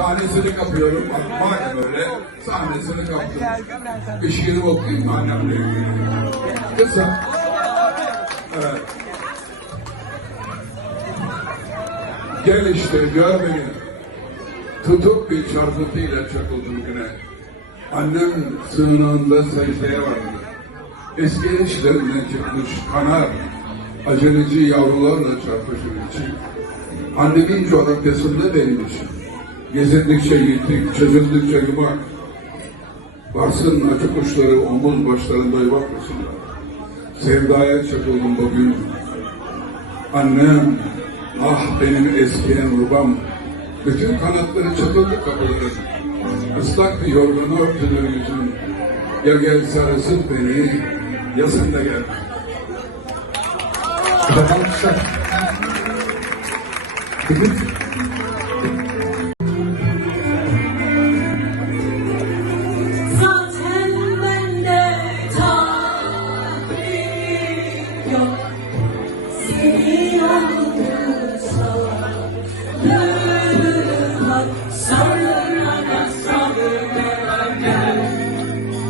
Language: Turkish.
sahnesini kapıyorum. Bak, Madem öyle sahnesini kaptım. Bir şiir okuyayım mı annemle ilgili? Kısa. Evet. Gel işte gör beni. Tutup bir çarpıtıyla çakıldım güne. Annem sığınağında secdeye vardı. Eski eşlerinden çıkmış kanar. Aceleci yavrularla çarpışır için. Annemin coğrafyasında benim için. Gezindikçe yitik, çözüldükçe yumak. Varsın açık uçları omuz başlarında yumak mısınlar? Sevdaya çakıldım bugün. Annem, ah benim eskiyen rubam. Bütün kanatları çatıldı kapıların. Islak bir yorgunu örtülür yüzüm. Gel gel sarısın beni, yazın da gel. Tamam kısa. Ümit.